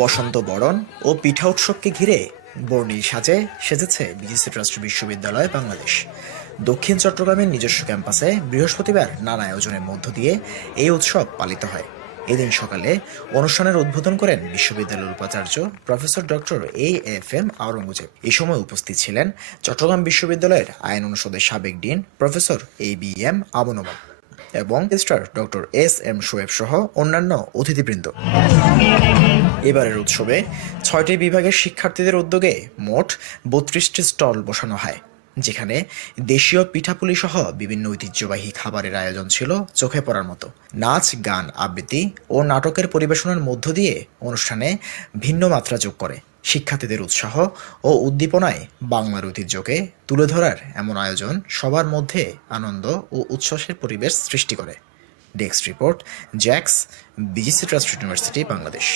বসন্ত বরণ ও পিঠা উৎসবকে ঘিরে বর্ণিল সাজে সেজেছে বিজিসি ট্রাস্ট বিশ্ববিদ্যালয় বাংলাদেশ। দক্ষিণ চট্টগ্রামের নিজস্ব ক্যাম্পাসে বৃহস্পতিবার নানা আয়োজনের মধ্য দিয়ে এই উৎসব পালিত হয়। এদিন সকালে অনুষ্ঠানের উদ্বোধন করেন বিশ্ববিদ্যালয়ের উপাচার্য প্রফেসর ডক্টর এএফএম আওরঙ্গজেব। এই সময় উপস্থিত ছিলেন চট্টগ্রাম বিশ্ববিদ্যালয়ের আইন অনুষদের সাবেক dean professor ABM Abu Noman এবং registrar doctor S M Shoaib সহ অন্যান্য অতিথিবৃন্দ। এবারের উৎসবে ৬টি বিভাগের শিক্ষার্থীদের উদ্যোগে মোট ৩২টি স্টল বসানো হয়, যেখানে দেশীয় পিঠাপুলি সহ বিভিন্ন ঐতিহ্যবাহী খাবারের আয়োজন ছিল চোখে পড়ার মতো। নাচ, গান, আবৃত্তি ও নাটকের পরিবেশনার মধ্য দিয়ে অনুষ্ঠানে ভিন্ন মাত্রা যোগ করে। শিক্ষার্থীদের উৎসাহ ও উদ্দীপনায় বাংলার ঐতিহ্যকে তুলে ধরার এমন আয়োজন সবার মধ্যে আনন্দ ও উচ্ছ্বাসের পরিবেশ সৃষ্টি করে। ডেস্ক রিপোর্ট, জ্যাক্স, বিজিসি ট্রাস্ট ইউনিভার্সিটি, বাংলাদেশ।